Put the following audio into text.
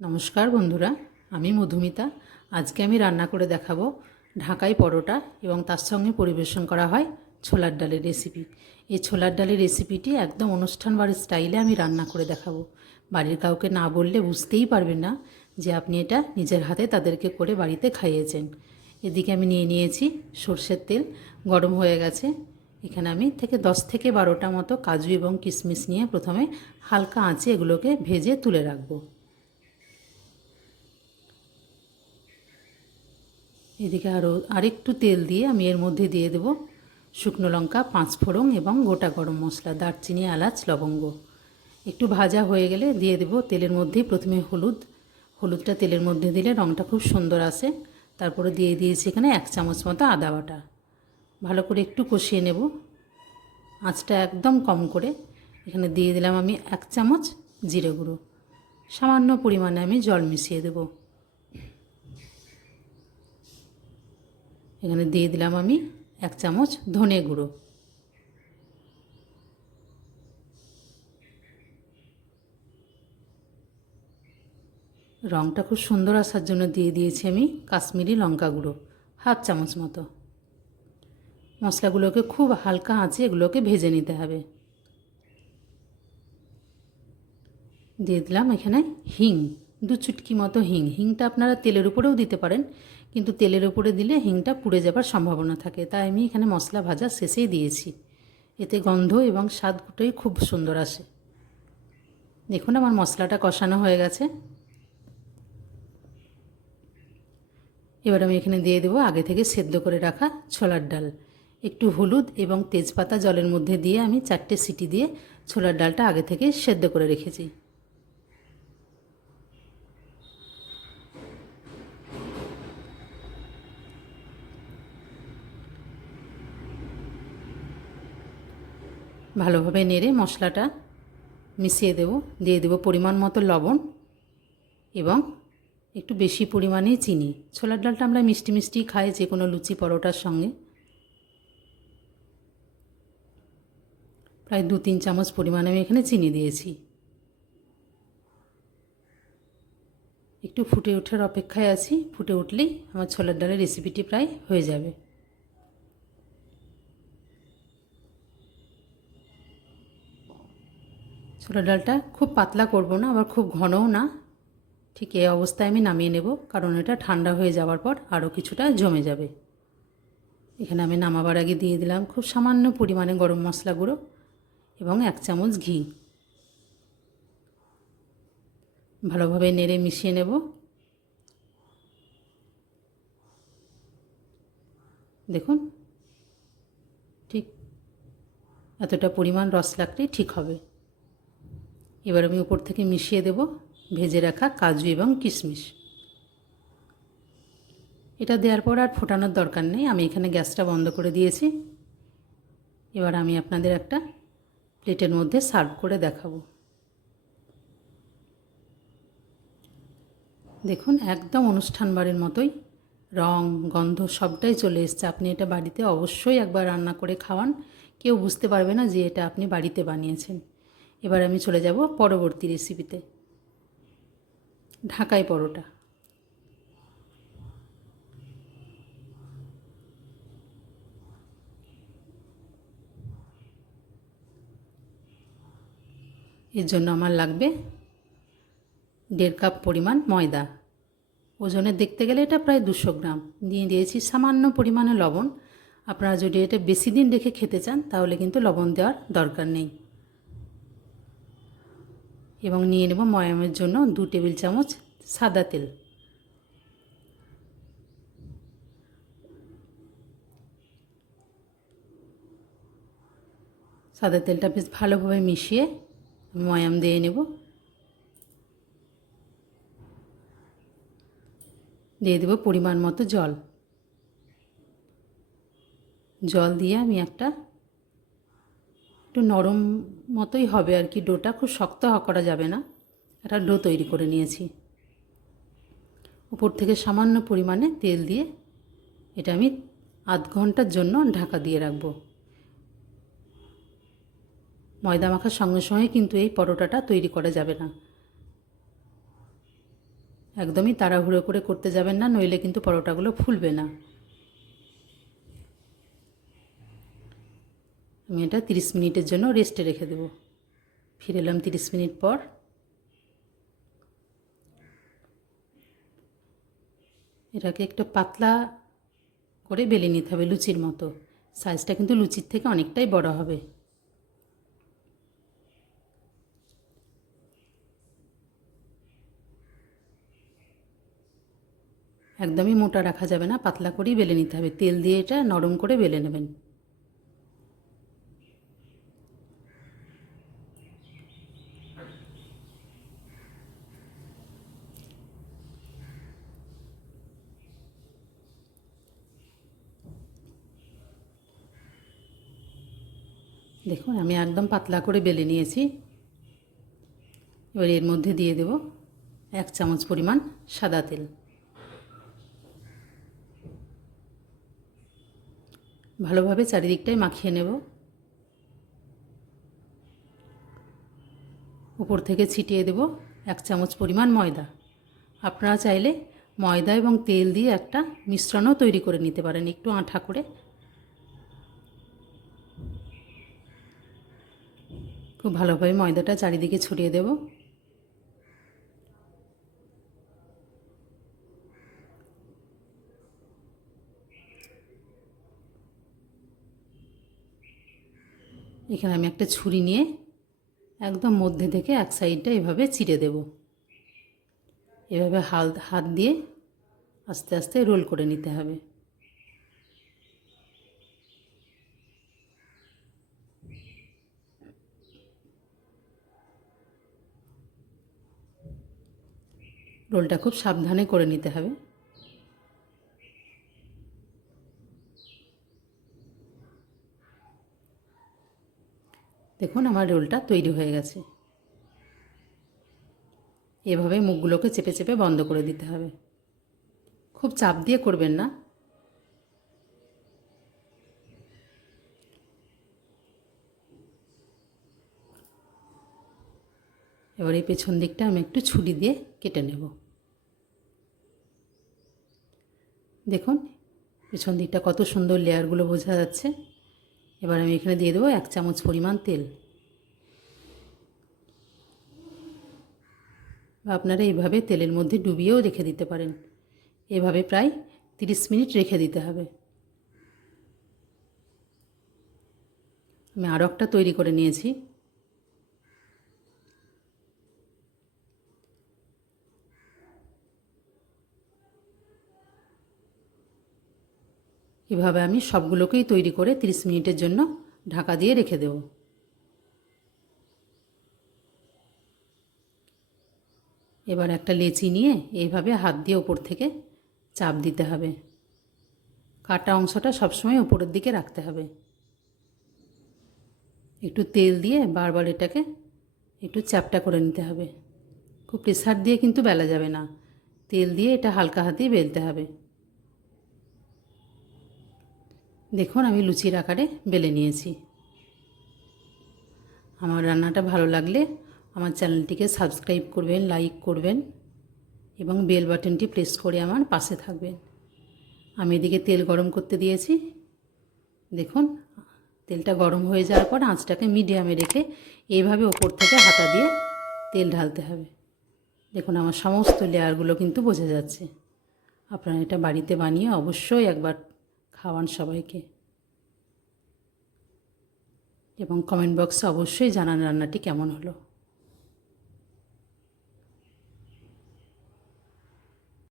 নমস্কার বন্ধুরা, আমি মধুমিতা। আজকে আমি রান্না করে দেখাবো ঢাকাই পরোটা এবং তার সঙ্গে পরিবেশন করা হয় ছোলার ডালের রেসিপি এই ছোলার ডালের রেসিপিটি একদম অনুষ্ঠান বাড়ির স্টাইলে আমি রান্না করে দেখাবো। বাড়ির কাউকে না বললে বুঝতেই পারবেন না যে আপনি এটা নিজের হাতে তাদেরকে করে বাড়িতে খাইয়েছেন। এদিকে আমি নিয়ে নিয়েছি সর্ষের তেল, গরম হয়ে গেছে। এখানে আমি থেকে দশ থেকে বারোটা মতো কাজু এবং কিশমিশ নিয়ে প্রথমে হালকা আঁচে এগুলোকে ভেজে তুলে রাখব। এদিকে আরও আরেকটু তেল দিয়ে আমি এর মধ্যে দিয়ে দেব শুকনো লঙ্কা, পাঁচ ফোড়ন এবং গোটা গরম মশলা, দারচিনি, এলাচ, লবঙ্গ। একটু ভাজা হয়ে গেলে দিয়ে দেব তেলের মধ্যেই প্রথমে হলুদ। হলুদটা তেলের মধ্যে দিলে রঙটা খুব সুন্দর আসে। তারপরে দিয়ে দিয়েছি এখানে এক চামচ মতো আদা বাটা। ভালো করে একটু কষিয়ে নেব। আঁচটা একদম কম করে এখানে দিয়ে দিলাম আমি এক চামচ জিরে গুঁড়ো। সামান্য পরিমাণে আমি জল মিশিয়ে দেবো। এখানে দিয়ে দিলাম আমি এক চামচ ধনে গুঁড়ো। রঙটা খুব সুন্দর আসার জন্য দিয়ে দিয়েছি আমি কাশ্মীরি লঙ্কা গুঁড়ো, হাফ চামচ মতো। মশলাগুলোকে খুব হালকা আঁচে এগুলোকে ভেজে নিতে হবে। দিয়ে দিলাম এখানে হিং। দু চুটকি মতো হিং। হিংটা আপনারা তেলের উপরেও দিতে পারেন, কিন্তু তেলের উপরে দিলে হিংটা পুড়ে যাবার সম্ভাবনা থাকে। তাই আমি এখানে মশলা ভাজা শেষেই দিয়েছি। এতে গন্ধ এবং স্বাদ দুটোই খুব সুন্দর আসে। দেখুন আমার মশলাটা কষানো হয়ে গেছে। এবার আমি এখানে দিয়ে দেবো আগে থেকে সেদ্ধ করে রাখা ছোলার ডাল। একটু হলুদ এবং তেজপাতা জলের মধ্যে দিয়ে আমি চারটে সিটি দিয়ে ছোলার ডালটা আগে থেকে সেদ্ধ করে রেখেছি। ভালোভাবে নেড়ে মশলাটা মিশিয়ে দেব। দিয়ে দেব পরিমাণ মতো লবণ এবং একটু বেশি পরিমাণে চিনি। ছোলার ডালটা আমরা মিষ্টি মিষ্টি খাই যে কোনো লুচি পরোটার সঙ্গে। প্রায় দু তিন চামচ পরিমাণে আমি এখানে চিনি দিয়েছি। একটু ফুটে ওঠার অপেক্ষায় আছি। ফুটে উঠলেই আমার ছোলার ডালের রেসিপিটি প্রায় হয়ে যাবে। ছোলার ডালটা খুব পাতলা করব না, আবার খুব ঘনও না। ঠিক এই অবস্থায় আমি নামিয়ে নেব, কারণ এটা ঠান্ডা হয়ে যাওয়ার পর আরও কিছুটা জমে যাবে। এখানে আমি নামাবার আগে দিয়ে দিলাম খুব সামান্য পরিমাণে গরম মশলা গুঁড়ো এবং এক চামচ ঘি। ভালোভাবে নেড়ে মিশিয়ে নেব। দেখুন, ঠিক এতটা পরিমাণ রস লাগলেই ঠিক হবে। এবার আমি উপর থেকে মিশিয়ে দেব ভেজে রাখা কাজু এবং কিশমিশ। এটা দেওয়ার পর আর ফোটানোর দরকার নেই। আমি এখানে গ্যাসটা বন্ধ করে দিয়েছি। এবার আমি আপনাদের একটা প্লেটের মধ্যে সার্ভ করে দেখাবো। দেখুন, একদম অনুষ্ঠান বাড়ির মতোই রং, গন্ধ সবটাই চলে এসছে। আপনি এটা বাড়িতে অবশ্যই একবার রান্না করে খাওয়ান। কেউ বুঝতে পারবে না যে এটা আপনি বাড়িতে বানিয়েছেন। এবার আমি চলে যাব পরবর্তী রেসিপিতে ঢাকাই পরোটা। এর জন্য আমার লাগবে দেড় কাপ পরিমাণ ময়দা। ওজনে দেখতে গেলে এটা প্রায় দুশো গ্রাম। দিয়ে দিয়েছি সামান্য পরিমাণে লবণ। আপনারা যদি এটা বেশি দিন রেখে খেতে চান, তাহলে কিন্তু লবণ দেওয়ার দরকার নেই। এবং নিয়ে নেব ময়ামের জন্য দু টেবিল চামচ সাদা তেল। সাদা তেলটা বেশ ভালোভাবে মিশিয়ে ময়াম দিয়ে নেব। দিয়ে দেবো পরিমাণ মতো জল। জল দিয়ে আমি একটা একটু নরম মতোই হবে আর কি। ডোটা খুব শক্ত করা যাবে না। একটা ডো তৈরি করে নিয়েছি। উপর থেকে সামান্য পরিমাণে তেল দিয়ে এটা আমি আধ ঘণ্টার জন্য ঢাকা দিয়ে রাখব। ময়দা মাখার সঙ্গে সঙ্গে কিন্তু এই পরোটাটা তৈরি করা যাবে না। একদমই তাড়াহুড়ো করে করতে যাবেন না, নইলে কিন্তু পরোটাগুলো ফুলবে না। আমি এটা তিরিশ মিনিটের জন্য রেস্টে রেখে দেব। ফিরে এলাম তিরিশ মিনিট পর। এটাকে একটু পাতলা করে বেলে নিতে হবে লুচির মতো। সাইজটা কিন্তু লুচির থেকে অনেকটাই বড় হবে। একদমই মোটা রাখা যাবে না, পাতলা করেই বেলে নিতে হবে। তেল দিয়ে এটা নরম করে বেলে নেবেন। দেখুন, আমি একদম পাতলা করে বেলে নিয়েছি। এবার এর মধ্যে দিয়ে দেব এক চামচ পরিমাণ সাদা তেল। ভালোভাবে চারিদিকটাই মাখিয়ে নেব। উপর থেকে ছিটিয়ে দেব এক চামচ পরিমাণ ময়দা। আপনারা চাইলে ময়দা এবং তেল দিয়ে একটা মিশ্রণও তৈরি করে নিতে পারেন, একটু আঠা করে। খুব ভালোভাবে ময়দাটা চারিদিকে ছড়িয়ে দেব। এখানে আমি একটা ছুরি নিয়ে একদম মধ্যে থেকে এক সাইডটা এভাবে চিড়ে দেব। এভাবে হাল হাত দিয়ে আস্তে আস্তে রোল করে নিতে হবে। রোলটা খুব সাবধানে করে নিতে হবে। দেখুন আমার রোলটা তৈরি হয়ে গেছে। এভাবে মুখগুলোকে চেপে চেপে বন্ধ করে দিতে হবে। খুব চাপ দিয়ে করবেন না। এবার এই পেছন দিকটা আমি একটু ছুরি দিয়ে কেটে নেব। দেখুন, পেছন দিকটা কত সুন্দর লেয়ারগুলো বোঝা যাচ্ছে। এবার আমি এখানে দিয়ে দেবো এক চামচ পরিমাণ তেল। বা আপনারা এইভাবে তেলের মধ্যে ডুবিয়েও রেখে দিতে পারেন। এভাবে প্রায় তিরিশ মিনিট রেখে দিতে হবে। আমি আরও একটা তৈরি করে নিয়েছি। এভাবে আমি সবগুলোকেই তৈরি করে 30 মিনিটের জন্য ঢাকা দিয়ে রেখে দেব। এবার একটা লেচি নিয়ে এইভাবে হাত দিয়ে ওপর থেকে চাপ দিতে হবে। কাটা অংশটা সবসময় ওপরের দিকে রাখতে হবে। একটু তেল দিয়ে বারবার এটাকে একটু চ্যাপটা করে নিতে হবে। খুব প্রেসার দিয়ে কিন্তু বেলা যাবে না। তেল দিয়ে এটা হালকা হাতেই বেলতে হবে। দেখুন, আমি লুচির আকারে বেলে নিয়েছি। আমার রান্নাটা ভালো লাগলে আমার চ্যানেলটিকে সাবস্ক্রাইব করবেন, লাইক করবেন এবং বেল বাটনটি প্রেস করে আমার পাশে থাকবেন। আমি এদিকে তেল গরম করতে দিয়েছি। দেখুন, তেলটা গরম হয়ে যাওয়ার পর আঁচটাকে মিডিয়ামে রেখে এইভাবে ওপর থেকে হাতা দিয়ে তেল ঢালতে হবে। দেখুন, আমার সমস্ত লেয়ারগুলো কিন্তু বোঝা যাচ্ছে। আপনারা এটা বাড়িতে বানিয়ে অবশ্যই একবার খাওয়ান সবাইকে। এবং কমেন্ট বক্সে অবশ্যই জানান রান্নাটি কেমন হলো।